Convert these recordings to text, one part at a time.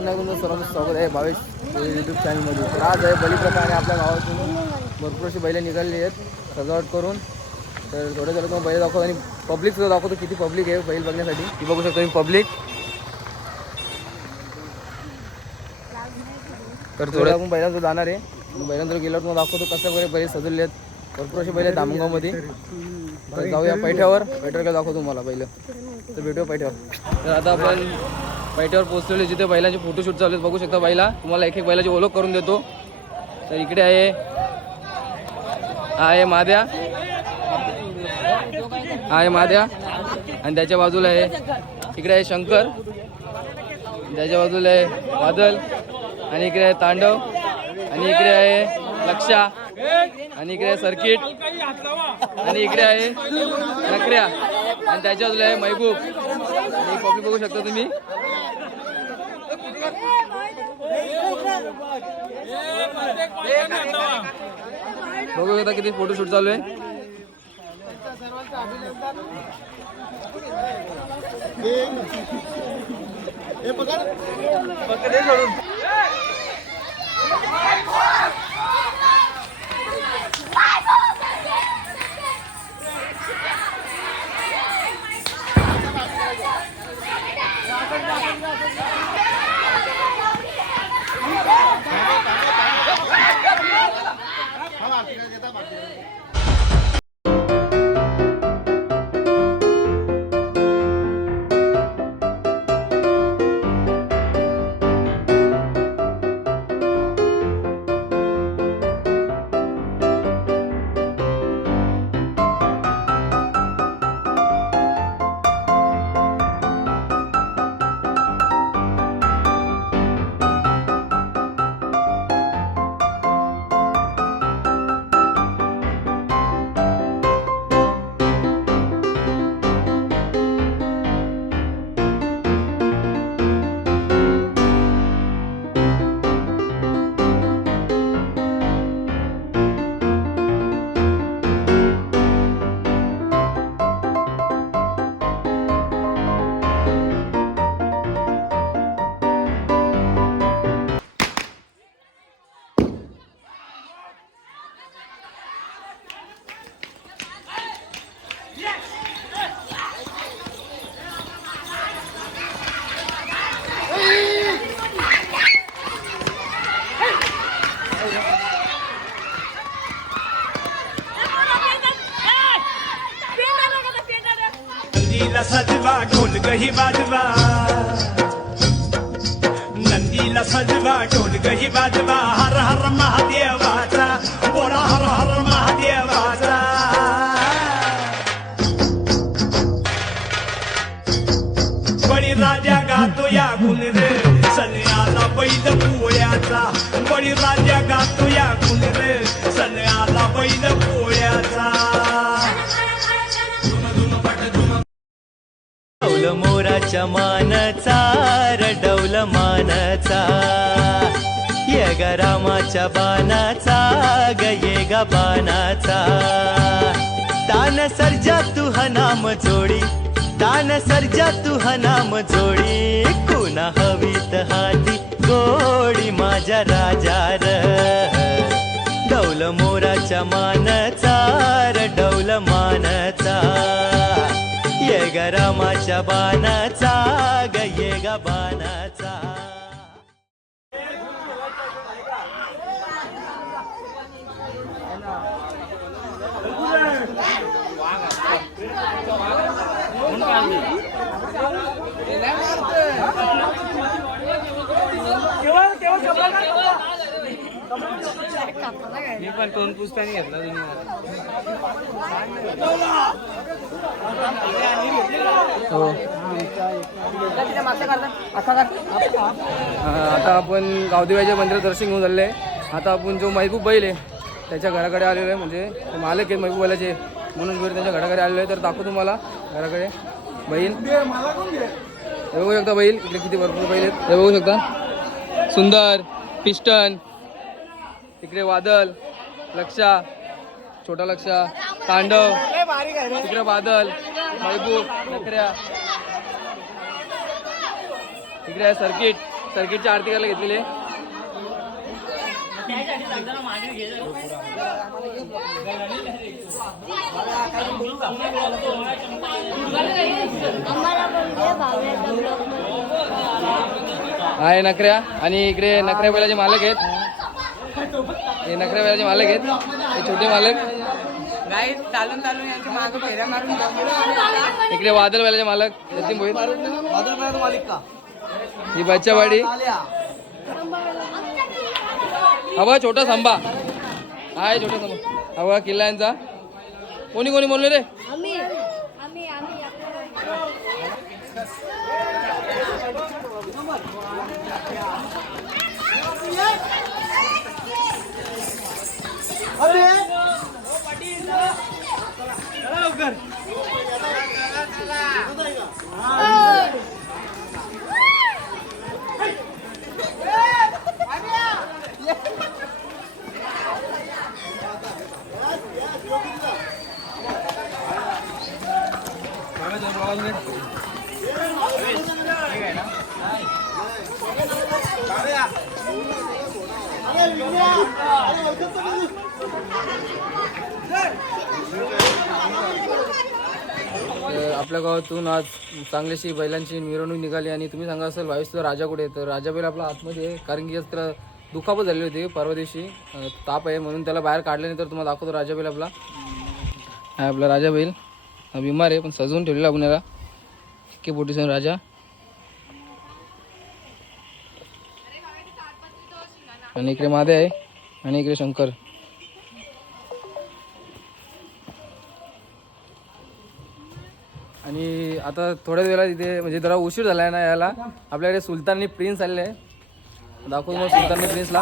पुन्हा तुमचं सर्वांचं स्वागत आहे भावेश यूट्यूब चॅनलमध्ये. तर आज आहे बलिप्रथा आणि आपल्या गावातून भरपूर अशी बैलं निघालेली आहेत सजावट करून. तर थोड्या थोडं तुम्हाला बैल दाखवतो आणि पब्लिकसुद्धा दाखवतो किती पब्लिक आहे बैल बघण्यासाठी. ती बघू शकतो तुम्ही पब्लिक. तर थोडं आपण बैलांचं जाणार आहे. बैलांवर गेल्यावर तुम्हाला दाखवतो कसं वगैरे बैल सजवले आहेत. भरपूर असे बैल आहेत धामणगावमध्ये. तर जाऊया पैठ्यावर दाखवतो तुम्हाला बैल. तर भेटूया पैठ्यावर. तर आता आपण पैठ्यावर पोहोचलेले जिथे बैलांचे फोटोशूट चालू आहेत. बघू शकता बैला. तुम्हाला एक एक बैलाची ओळख करून देतो. तर इकडे आहे माद्या, आणि त्याच्या बाजूला आहे इकडे आहे शंकर, त्याच्या बाजूला आहे बादल, आणि इकडे आहे तांडव, आणि इकडे आहे लक्षा, आणि इकडे आहे सर्किट, आणि इकडे आहे नकऱ्या, आणि त्याच्या बाजूला आहे महबूब. आणि पब्लिक बघू शकता तुम्ही. बघू शकता किती फोटोशूट चालू आहे. नंदीला सजवा ढोल गही वाजवा, नंदीला सजवा ढोल गही वाजवा. हर हर महादेवाचा बोला, हर हर महादेवाचा. बळी राजा गातो या गुण रे, सन्याला बैल पोळ्याचा. बळी राजा गातो या गुण रे, सन्याला बैल पोळ्याचा. डौल मोराच्या मानचा, रडौल मानचा, ये ग रामाच्या बाणाचा, ग ये ग बाणाचा. तान सर्जा तू हा नाम जोडी, तान सर्जा तू हा नाम जोडी. कुणा हवीत हाती गोडी माझ्या राजा र. डौल मोराच्या मानचा, रडौल मानचा, ये ग रामाच्या बाणाचा, ग ये ग बाणाचा. मी पण टोन पुस्तकाने घेतला तुम्ही. आता आपण गावदेवाच्या मंदिरात दर्शन घेऊन झालेलं आहे. आता आपण जो महबूब बैल आहे त्याच्या घराकडे आलेलो आहे. म्हणजे मालक आहेत महबूब बैलाचे, म्हणून वेळ त्यांच्या घराकडे आलेलो आहे. तर दाखवतो तुम्हाला घराकडे बैल. हे बघू शकता बैल इकडे किती भरपूर बैल आहेत. हे बघू शकता सुंदर, पिस्टन, तिकडे वादल, लक्षा, छोटा लक्षा, तांडव, तिकडे बादल, महबूब, नकऱ्या, तिकडे आहे सर्किट, सर्किटची आरती करायला घेतलेली आहे. आहे नखऱ्या आणि इकडे नखऱ्या बैलाचे मालक आहेत. हे नखऱ्या बैलाचे मालक आहेत, हे छोटे मालक. चालून चालून यांच्या मागे फेऱ्या मारून इकडे वादल बैलाचे मालक जतीन भोईर. ही बच्चावाडी. हवा छोटा संभा आहे, छोटा संभा हवा किल्ला यांचा. कोणी कोणी बोललो रे? आपल्या गावातून आज चांगलीशी बैलांची मिरवणूक निघाली आणि तुम्ही सांगा असेल 22 राजा कुठे? तर राजा बैल आपला आतमध्ये आहे, कारण की त्याला दुखापत झाली होती परवा दिवशी, ताप आहे म्हणून त्याला बाहेर काढल्यानंतर तुम्हाला दाखवतो. राजा बैल आपला हा, आपला राजा बैल हा बिमार आहे पण सजवून ठेवलेला आपण याला. की पोटीसन राजा आणि इकडे मादे आहे आणि इकडे शंकर. आणि आता थोड्याच वेळा तिथे म्हणजे जरा उशीर झाला आहे ना याला. आपल्याकडे सुलताननी प्रिन्स आलेले आहे, दाखवतो मग सुलताननी प्रिन्सला.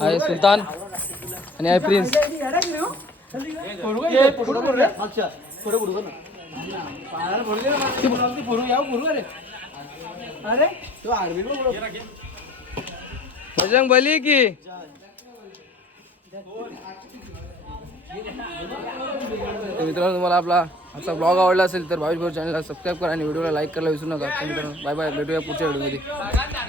आहे सुलतान आणि आहे प्रिन्स. बजरंग बली की मित्रांनो, तुम्हाला आपला आजचा ब्लॉग आवडला असेल तर भाविश भाऊ चॅनलला सबस्क्राईब करा आणि व्हिडिओला लाईक करायला विसरू नका. मित्रांनो बाय बाय, भेटूया पुढच्या व्हिडिओमध्ये.